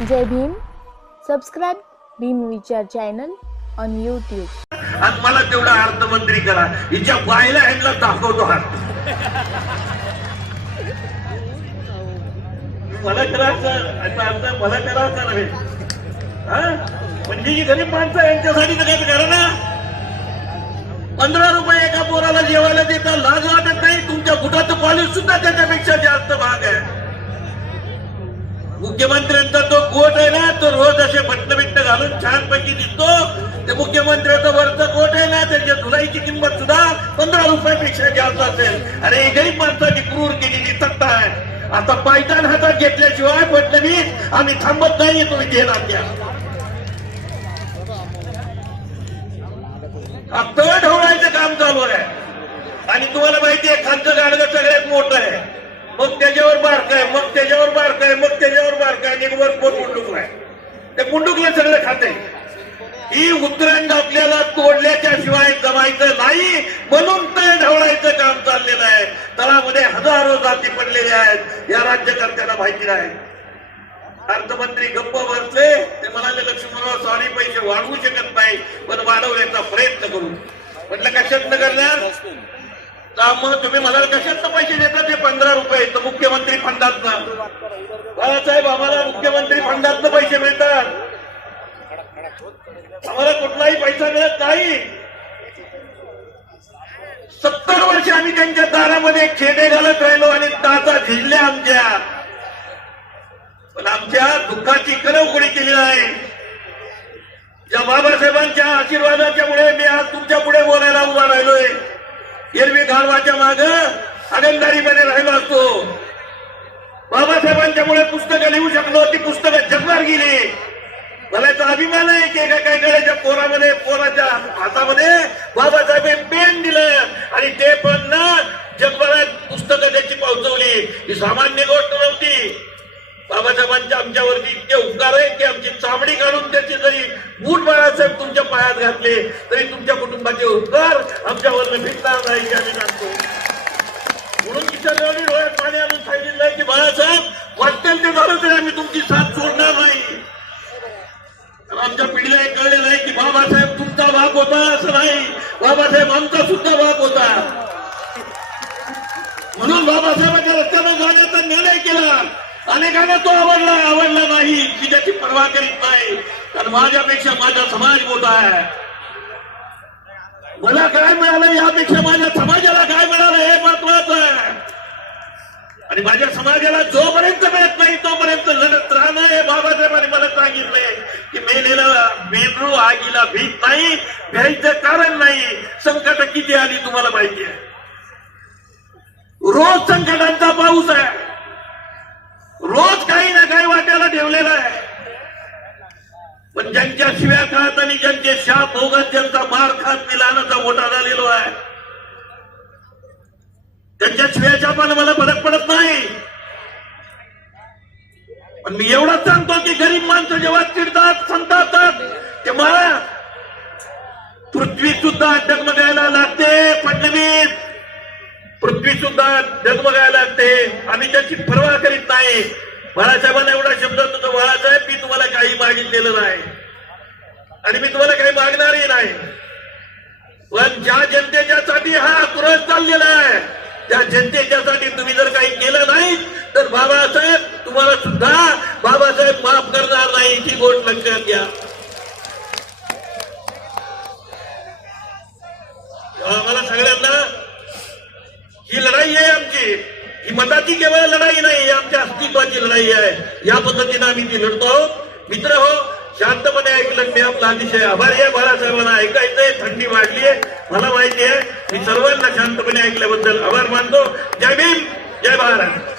जय Bhim. Subscribe Bhim विचार channel on YouTube आणि मला तेवढा अर्थमंत्री करा. हिच्या बायला ह्यांना दाखवतो हात मला करायचं आता आता मला करा नव्हे. हा? म्हणजे जी गरीब माणसं आहे, यांच्यासाठी तर काही करा ना. पंधरा रुपये एका पोराला जेवायला देता लाज वाटत नाही. तुमच्या गुटाचं पॉलिश सुद्धा त्याच्यापेक्षा जास्त भाग आहे. मुख्यमंत्र्यांचा तो कोट आहे ना तो रोज असे बट्ट बिट्ट घालून छानपैकी दिसतो. ते मुख्यमंत्र्याचं वरचं कोट आहे ना त्याच्या धुलाईची किंमत सुद्धा पंधरा रुपयापेक्षा जास्त असेल. अरे गरीब माणसाची क्रूर केलेली सत्ता आहे. आता पायदान हातात घेतल्याशिवाय फडणवीस आम्ही थांबत नाही तुम्ही घेणार द्या तळ ढवळायचं काम चालू आहे. आणि तुम्हाला माहिती आहे खालचं गाडगं सगळ्यात मोठं आहे. मग त्याच्यावर बारकाय मग त्याच्यावर बारकाय मग त्याच्यावर बारकाय आहे आणि वर पोट कुंडुक आहे. त्या कुंडुकला सगळं खाते ही उत्तरांड आपल्याला तोडल्याच्या शिवाय जमायचं नाही म्हणून तळ ढवळायचं काम चाललेलं आहे. तळामध्ये हजारो जाती पडलेल्या आहेत या राज्यकर्त्यांना माहिती नाही. अर्थमंत्री गप्प बसले ते म्हणाले लक्ष्मणराव सॉरी पैसे वाढवू शकत नाही पण वाढवण्याचा प्रयत्न करू. म्हटलं कशात करणार? तर मग तुम्ही म्हणाल कशात पैसे रुपये तर मुख्यमंत्री फंडातनं. बाळासाहेब आम्हाला मुख्यमंत्री फंडातनं पैसे मिळतात. आम्हाला कुठलाही पैसा मिळत नाही. सत्तर वर्ष आम्ही त्यांच्या दारामध्ये खेडे घालत राहिलो आणि ताचा झिजल्या आमच्या. पण आमच्या दुःखाची करवकुडी केली नाही? या बाबासाहेबांच्या आशीर्वादाच्या मुळे मी आज तुमच्यापुढे बोलायला उभा राहिलोय. एरवी गारवाच्या माग आनंदारीपणे राहिलो असतो. बाबासाहेबांच्या मुळे पुस्तकं लिहू शकलो ती पुस्तकं जगभर गेली. मला याचा अभिमान आहे की एका काय करायच्या पोरामध्ये पोराच्या हातामध्ये बाबासाहेब पेन दिलं आणि ते पण ना जगभरात पुस्तकं त्याची पोहोचवली ही सामान्य गोष्ट नव्हती. बाबासाहेबांच्या आमच्यावरती इतके उपकार आहेत की आमची चामडी काढून त्याची जरी बूट बाळासाहेब तुमच्या पायात घातले तरी तुमच्या कुटुंबाचे उपकार आमच्यावरनं भेटणार नाही आम्ही सांगतो म्हणून किशोररावनी डोळ्यात पाणी आणून सांगितलंय की बाळासाहेब वाटेल ते झालं तरी आम्ही तुमची साथ सोडणार नाही. आणि आमच्या पिढीला हे कळलेलं आहे की बाबासाहेब तुमचा भाग होता असं नाही. बाबासाहेब आमचा सुद्धा भाग होता. म्हणून बाबासाहेबांच्या रस्त्यानं जाण्याचा निर्णय केला. अनेकांना तो आवडला आवडला नाही की त्याची पर्वा करीत नाही. कारण माझ्यापेक्षा माझा समाज मोठा आहे. मला काय मिळालं यापेक्षा माझ्या समाजाला काय मिळालं हे महत्वाचं आहे आणि माझ्या समाजाला जोपर्यंत मिळत नाही तोपर्यंत लढत राहणं हे बाबासाहेबांनी मला सांगितलंय की मेलेला मेंढरू आगीला भीत नाही भ्यायचं कारण नाही. संकट किती आली तुम्हाला माहिती आहे? रोज संकटांचा पाऊस आहे. रोज काही ना काही वाट्याला ठेवलेला आहे. पण ज्यांच्या शिव्या खात आणि ज्यांचे शाप भोगत ज्यांचा मार खात मी मोठा झालेलो आहे त्यांच्या शिव्याच्या पण मला फरक पडत नाही पण मी एवढंच सांगतो की गरीब माणसं जेव्हा चिडतात संतापतात तेव्हा पृथ्वी सुद्धा डगमगायला लागते. फडणवीस पृथ्वी सुद्धा डगमगायला लागते. आम्ही त्याची परवा करीत नाही. बाळासाहेबांना एवढा शब्द होता बाळासाहेब मी तुम्हाला काही मागितलेलं नाही. आणि मी तुम्हाला काही मागणारही नाही. पण ज्या जनतेच्यासाठी हा आक्रोश चाललेला आहे त्या जनतेच्यासाठी तुम्ही जर काही केलं नाही तर बाबासाहेब तुम्हाला सुद्धा बोट नाही लक्षात घ्या. आम्हाला सगळ्यांना ही लढाई आहे आमची. ही मताची केवळ लढाई नाही ही आमच्या अस्तित्वाची लढाई आहे. या पद्धतीनं आम्ही ती लढतो. मित्र हो शांतपणे ऐकलं मी आपला अतिशय आभारी आहे. बाळासाहेबांना ऐकायचंय थंडी वाढली आहे. मला माहिती आहे मी सर्वांना शांतपणे ऐकल्याबद्दल आभार मानतो. जय भीम जय महाराज